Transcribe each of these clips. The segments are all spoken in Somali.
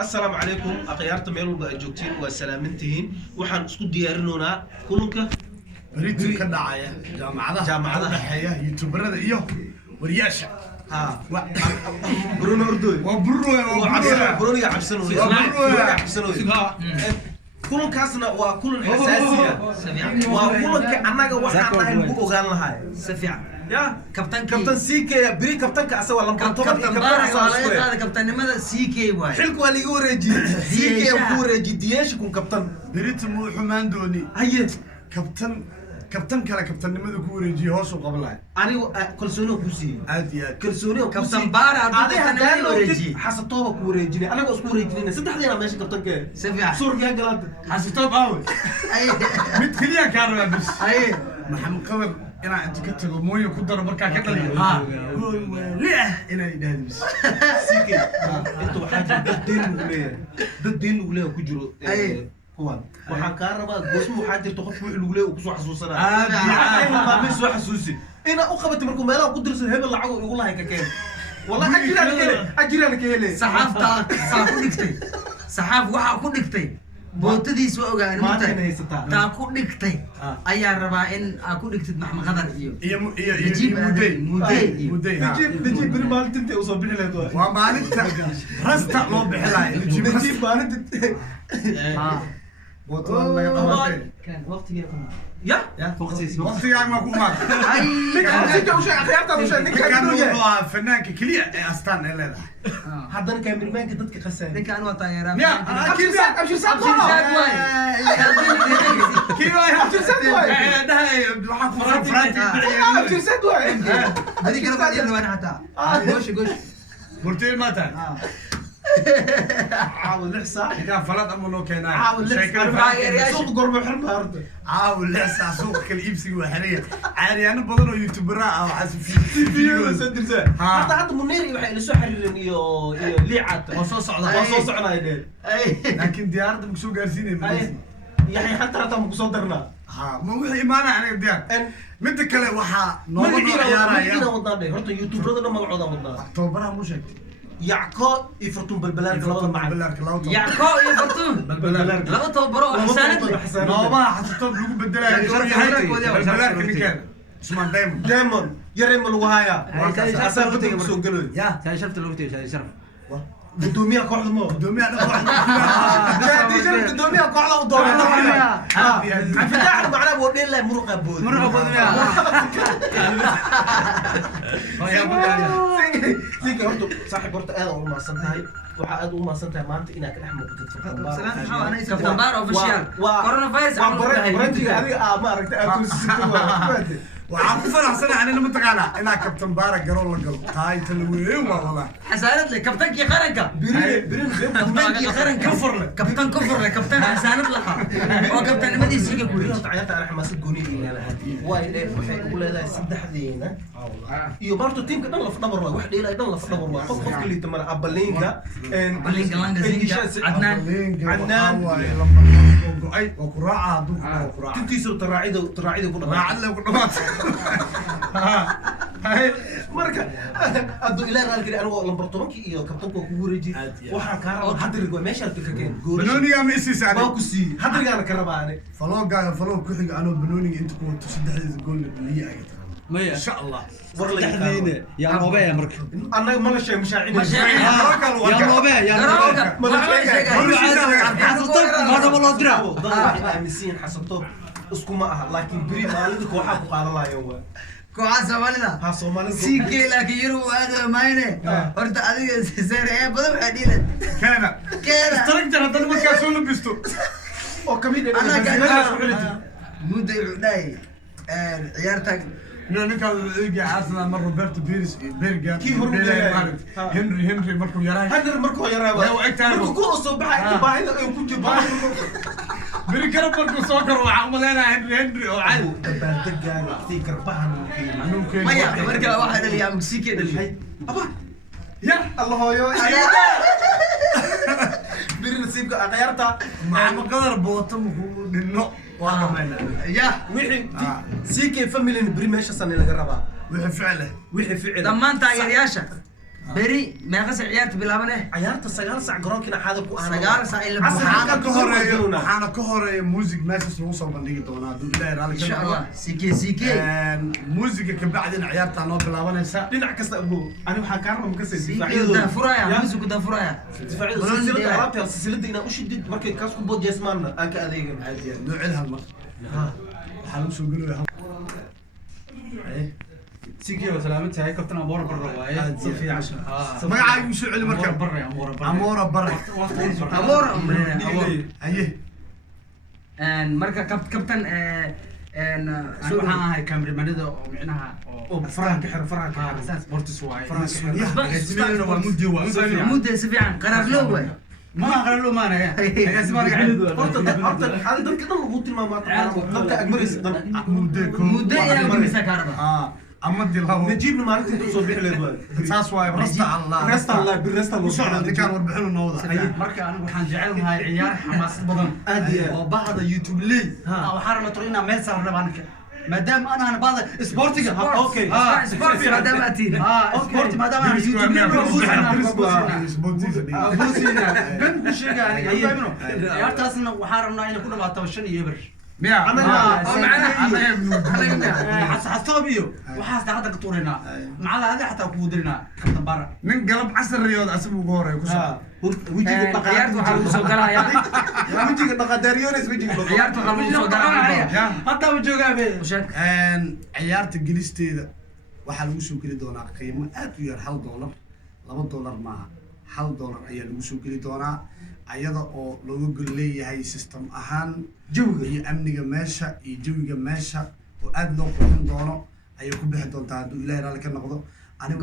السلام عليكم أخيارت ميلو جوكتين وسلامتين وحن اسكو ديارنونا كلنك بريتو كدعايا جامعة حياة يوتيوبر إيوه ورياشة برونو أردوي برونو يا عبسنو كلن كاسنا وكلن حساسية وكلن كأنك وحنا نقول وقال لها سفيع يا كابتن سيكي بري كابتن كأسوا لما كابتن بارك هذا كابتن لماذا سيكي واي حلك واللي يورجي سيكي يورجي دياش يكون كابتن بريت مو حمان دوني هي كابتن كلا كابتن لماذا كوريجي هوسو قبلها أنا كلسوني كوسي عادي كلسوني كابتن بارك هذا كوريجي حسطوه كوريجي أنا بس كوريجي صدق حد ماشي كابتن كه سفيع صور كه قلاد حسطوه أول متخليها كارو بس محمد قمر أنا أنت كنت مويه كدر بركة كتلي ليه أنا يدهن بس سيكي أنتوا حاجة ضدين ولا كجرو كوان waxaan ka rabaa goosmo waxa jirto qof wixii lagu leeyahay ku soo xasuusanaa ma ma soo xasuusin ina u qabatay markuu meelaha ku dirsan hebel lacag ugu lahay ka keen wallahi ajiraan ka helay saxaafta ku dhigtay saxaaf waxa ku dhigtay bootadiis waa ogaan taa ku dhigtay ayaa rabaa in aad ku dhigtid maxmed qadar iyo mudday najib bir maalintii uu soo bixi lahayd waa maalinta rasta loo bixi lahayd najib maalintii كان وقت يكون يا وقت يعني ما كون مات نيكا وش خيارته وش نيكا فنان كليا استان لا حضر كاميرا مان كدتك خسان نيكا انا طيران يا اكيد ابشر ساعه كيف ابشر ساعه ده waxaan ku farantay ابشر ساعه هذيك انا بعدين وانا حتى غوش قلت ما تاع عاول لحسا كان فلات أما لو كان عاول لحسا سوق قرب حرم هارد عاول لحسا سوق كالإبسي وحرية عادي أنا بدلو يوتيوبراء أو حاسب فيديو سدر زين حتى منيري وحي لسو حريرين يو ليعات وصوص عنا يدين لكن ديارة مكسو قارسيني يعني حتى رتا مكسو درنا ما وحي إيمانا عن ديار مدى كلا وحا نوبة عيارة مدى وضعني هرطو يوتيوبرا ما وعودا وضعني توبرا مو شك يعقو يفرطون بالبلارك لو معك يعقو يفرطون بالبلارك لو توبرو حسانات نوبة حسطوب لو بدلها بالبلارك اللي كان اسمه دايمون يريم الوهايا أسا بدك مسوق قلوي يا شاي شرفت اللي قلت شاي شرف بدومية كوحد مو بدومية دي شرفت بدومية كوحد ودومية فتاح معنا بودين لا مرقة بود سيكي هرتو صاحب هرتو آذا وما سنتهاي وحا آذا وما سنتهاي ما أنت إناك نحن كنت تفكر سلام حاو أنا اسم كفنبار أوفيشيال كورونا فايروس برنجي هذه ما ركت أكل ستة وعم فرح سنة أنا لما تقانا أنا كابتن بارك قرول لقل قايت الوين والله حسانت لك كابتن كي خرنكا برين كابتن كي خرنكا كفر لك كابتن كفر لك كابتن حسانت لها وكابتن مدي سيكا كوري عيالتا أنا حماسة قوني لي أنا واي وحي يقول لها سدح ذينا iyo marto teamka dhan la fadhabar waa wax dheelay dhan la fadhabar waa qof kale tamar abalinka langa adnan ay oo quraaca duu quraaca tintiisu taraacida ku dhamaa raacad ku dhamaat marka adu ilaa raalkii anigu lambar 10 iyo kabtanku ku wareeji waxa ka rabo hadriga meesha ka keen banooniga ma isiis aan ku sii hadriga ka rabaane faloo ku xiga anoo banooniga inta ku wato saddexdiisa gool liya ay ما شاء الله تحدينا يا نوبة يا مرك أنا ما لشيء مشاعرين يا نوبة يا نوبة ما حسطوك ما نبغى نضرع ضل مسين حسطوك اسكو معها لكن بري مالك وحاب قال الله يوم كوعة سوالنا ها سومالي سيكي لكن يرو هذا ماينه ورد عليه سير ايه بدو حديله كان استركت هذا المكاسون بيستو او كمين انا قاعد مودي عداي عيارتك نيكا يجي عاصنا مر روبرتو بيرجا كي هنري مركو يراي هنري مركو يراي هو اكتر مركو كو سو بخاي باهيدا اي كو جبا بيرجا مركو سوكر وعملنا هنري او عاد دبان دغا تي كربان ممكن ما يا مركا واحد اللي يا مكسيكي اللي ابا يا الله يو بير نسيبك غيرتها مع مقدر بوتم دينو يا وحي سيكي فاميلي بري ماشي سنه لغا ربا وحي فعله ضمان تاير ياشا beri meeqa sac ciyaarta bilaabane ciyaarta 9 sac garoonkina xaada ku aan 9 sac ila waxaana ka horeeya music meeshaas lagu soo bandhigi doonaa hadduu ilaahay raalli ka insha allah CK muusiga ka bacdina ciyaartaa noo bilaabanaysa dhinac kasta abo ani waxaan kaa rabaa makasay CK da furaya music da furaya silsilada alaabta silsilada inaa u shidid markay kaas ku bood jeesmaana aan ka adeegan noocil hal mar waxaa lagu soo gelaya سيكي وسلامتي هاي كابتن أمورة برا واي صفي عشان magacaaga igu soo celi marka برا amoora bare amoora haye marka kabtan waxaan ahay kaamiramanada oo micnaha oo faraha ka xir faraha ka xir saas sportis waay faraha waa muddo waa muddo si fiican qaraab loo way ما قالوا ما انا يا اسمع لك عيد horta hada dadka dhan lagu tilmaamaa dadka agmaraysa dan muddo ila gimisa karaba ama dilhawo najiibna maalintii intuu soo bixi leed waay saas waay rasta allah resta allah biresta ku socda ninkaan warbixinu nooda marka anigu waxaan jecelahay ciyaar xamaasad badan aad iyo oo bahda youtube ley waxaan rabaa inaan meel saaran rabaa aniga maadaama ana bahda sportiga okay sport maadaama atiin sport maadaama aan youtube ley ben ku sheegay aniga ciyaartaasna waxaan rabnaa inay ku dhamaato 5 iyo ber miya حساب iyo waxaas hadda ka tuureena macala hada xataa ku wadirina kabtan bara nin galab casar riyood asab ugu horeey ku soo wajiga ciyaarta waxaa lagu soo galaya wajiga dhaqadeeryones wajiga ciyaarta waxaa lagu soo galaya hadda ma joogaabe ciyaarta gelisteeda waxaa lagu soo geli doonaa qiimo aad u yar $1 $2 maaha $1 ayaa lagu soo geli doonaa ayada oo looga gol leeyahay system ahaan jawiga iyo amniga meesha iyo jawiga meesha oo aad loo qurxin doono ayay ku bixi doontaa hadduu ilaahay raalli ka noqdo anigu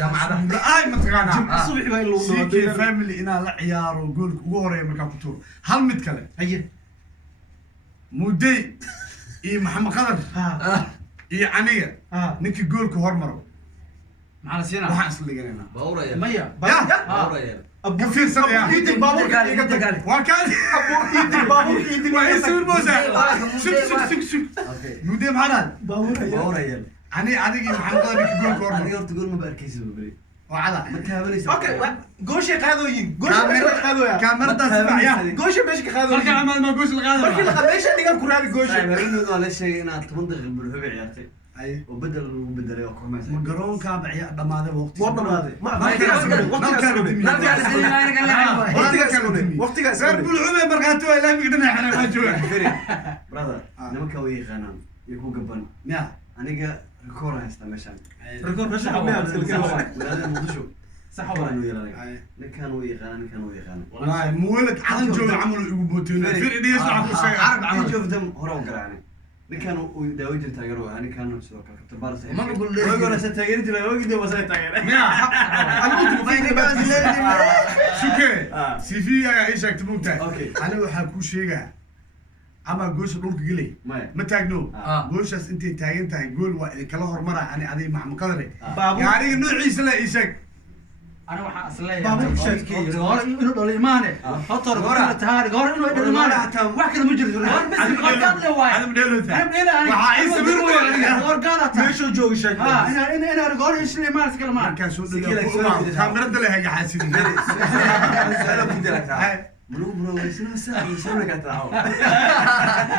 jaamacada ay mataqaanaa subaxi baa in lagu CK family inaan la ciyaaro goolka ugu horeeya markaa ku tuuro hal mid kale haye mudday iyo maxamed qadar iyo aniga ninkii goolka hormaro maxaa siina waxaan isla dhiganaynaa باوريا maya باوريا ka fiirsan iidil baabuurka iga tag waa kaan iidil baabuurka iidil waa isuur moosa sug mudday maxaad باوريا ani adigi maxamed qadar ninkii goolka hormaro انا قلت تقول ما بركز ببري وعلى ما تهابليش okay gooshay qaadooyin gooshay qaadooya kaamirada sibaya gooshay meesha ka qaadooyin marka amal ma goosh la qaado markii la qabeesha dhigan ku raadi gooshay انه ولا شيء انا تمنطق بالهبع عيارتي ay وبدل وبدل يا كوماس ma garoonka bacya dhamaaday waqti waa dhamaaday waqtigaas reer bulxume markaatu waa ilaamiga dhinaca xana ma jooga برادر نمك وي قنان يكون قبل ya aniga record haysta meeshan record meesha xameeyay iska walaal muqdisho sax waa waa inuu yeelay ninkan uu yaqaan ninkan uu yaqaan wallahi muwalad calan jooga camal ugu booteen fir idhiis waxa ku sheegay arab camal joogdam hore u garaacay ninkan uu daawo jirta taageero ah ninkan sidoo kale kabtan baar saxiib ma qul waygoona sa taageeri jiray waygido wasay taageeray ya anigu suke CV aga ay sheegtay mugtahay Okay. aniga waxaa ku sheegaa ama goosha dhulka gelay Maya. ma taagno Ah. gooshaas intay taagan tahay gool waa idin kala hormara ani adiga maxamed qadare baabuur gaariga noociisa la ii sheeg ana waxaa isleeyahay baabuur sheekay hor inuu dhalo imaane hotor hore taari hor inuu dhalo imaane wax kale ma jirto hor bas qorqad le waay adam dheelota ana dheela ani waxaa ii sabir weyn hor gaada ta meesha jooga sheekay ina hor isle imaan iskala maan markaa soo dhagaa kaamirada leh haga xaasidin sala ku dilaa منو برو ويسنا ساعة يسوي لك أتعاو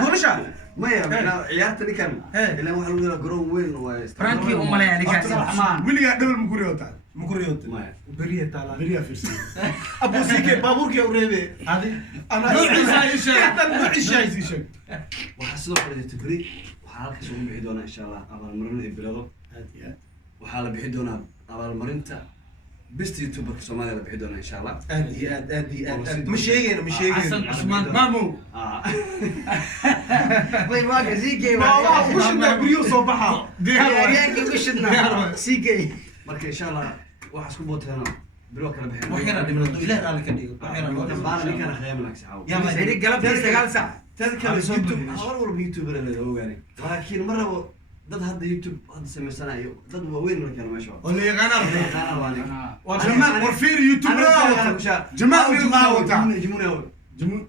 goosha مايا عيارتني كان إلا واحد يقول جرون وين franki umale yani kaasi raxmaan wiligaa dhebel ma kuriyoota mukuriyood مايا beriya taala beriyaa fiirsan abu CK baabuurka u reebe adi ana noociisa ii sheeg noociisa ii sheeg وحصلوا على تبري وحالك شو بيحدونا إن شاء الله أبغى المرن إبرادو وحال بيحدونا أبغى المرنتا بست يوتيوبر سومالي بيحدونا إن شاء الله aad ma sheegayna ma sheegayna xasan cusmaan maamu way waaga CK baabuurka ku shidna guriyo soo baxa ciyaaryaanka ugu shidna CK marka insha Allah waxa isku booteena biro kala bixin wax yar dhimano ilaahay raali ka dhigo wax yar baan ninkan khayam lak saxaw ya ma xiri galabtii 9 sac تذكر يوتيوب أول مرة بيوتيوب أنا اللي هو يعني لكن مرة ضد هذا يوتيوب هذا سمي سنة ضد وين ولا كانوا ماشوا oo la yaqaana أنا واني jamaal war fiir youtube jamaal wiilkaa wata جموني أول jamuun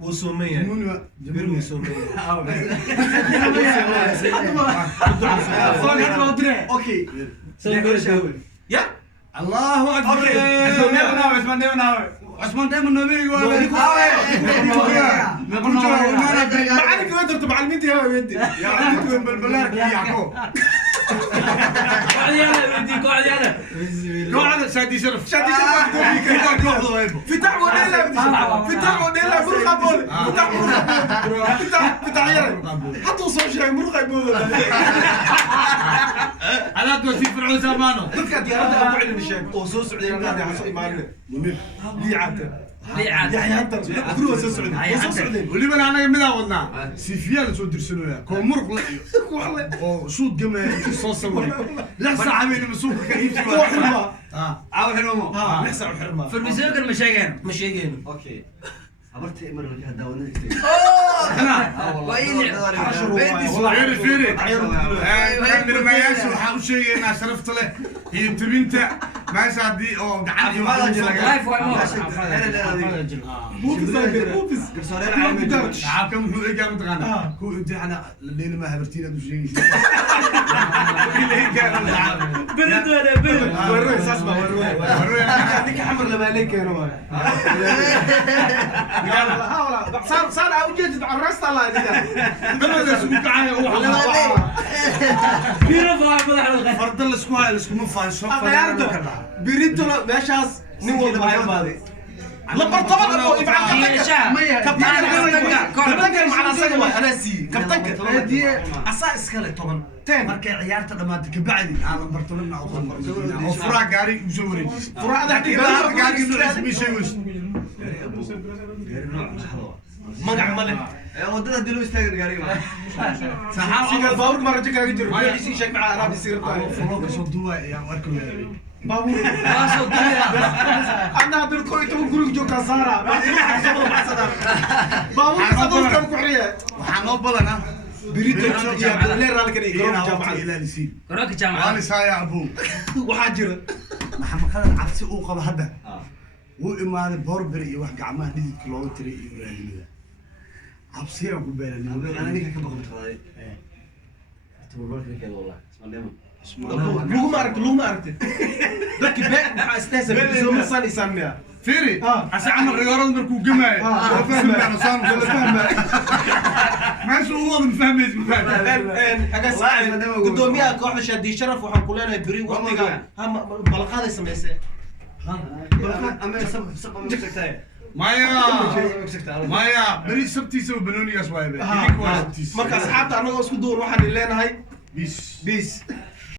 wuu soomeeyay jamuun waa bir wuu soomeeyay أوكي ya الله اكبر عثمان دائما نبي معلك وين انت معلمتي يا ودي يا عمي وين بالبلارك يا يعقوب قاعد يلا ودي قاعد يلا قاعد شادي شرف فتح وديلا مرخى بول فتح يرى حطوا صوت شيء مرخى بول انا دوسي فرعون زمانه dadka diyaaradda aan ku celin sheeg oo soo socday inaan xaso imaanay liicada liicada guriga soo socday وليبن انا ميدا ودنا سيفيال سو درسنويا كو مرق لا او سود جما سو سوي لا صاحبين مسوق كيف عاو حرمه لحسن حرمه في المسوق ما شيغان ما شيغين اوكي عبرت امر وجه داونا فيري فيري كان ما ياسو waxaa u sheegaynaa sharafta leh iyo tibinta meesha hadii oo gacan لايف واي shacabka muxuu egaa mataqaanaa ku imtixaana leena ma habartiin aad u sheegaysaa برد ولا برد ورو اساس ما ورو ديك حمر لما عليك انا صار اوجد عرست الله دي بلد اسمه كعايه في رفع مدح الغد فرد الاسكو هاي الاسكو ما فاش بريتو ماشاس نين والله هاي ماضي لما ارتبط ابو كابتن معنا سقوى انا سي كابتن هدي عصا اسكله طبعا تين markay ciyaarta dhamaatay ka bacdi aan bartolona oo furaha gaari u soo wareejis furaha dadkii gaari inuu ismi sheegay magac male wadada dilo istaagan gaariga saxaabsiga baawur ma rajay kaaga jiro ma isi sheeg macaa arabi sirta furo soo duwa ayaan arkay baawur راسو دنيا انا هدر كويتو غوري جوكا سارا baawur sadoo kan ku xiriya waxaan oo badana بريتو يا لير على كده يقرب جامعه جامعه الى لسي كروك جامعه وانا سايا ابو waxaa jira maxamed qadan cabsi uu qabo hadda wuu imaaday borber iyo wax gacmaha dhididka looga tiray iyo raadinada cabsi aan ku beeranay انا ديك كبقى قاday tababarka kale wallah لغو ما عرفت ذاك بيت maxaa istaasab soo marsan isamia فيري عشان الرياضة مركو جماعي فاهم أنا صام فاهم ما شو هو من فهم اسمه قدوميها كوحدة شادي شرف وحن كلنا بري وقتها هم بلقاده سميسه اما سبق مسكتاي مايا بري سبتي سو بنوني اسواي marka asxaabta anagoo isku duur waxaan ileenahay بيس bis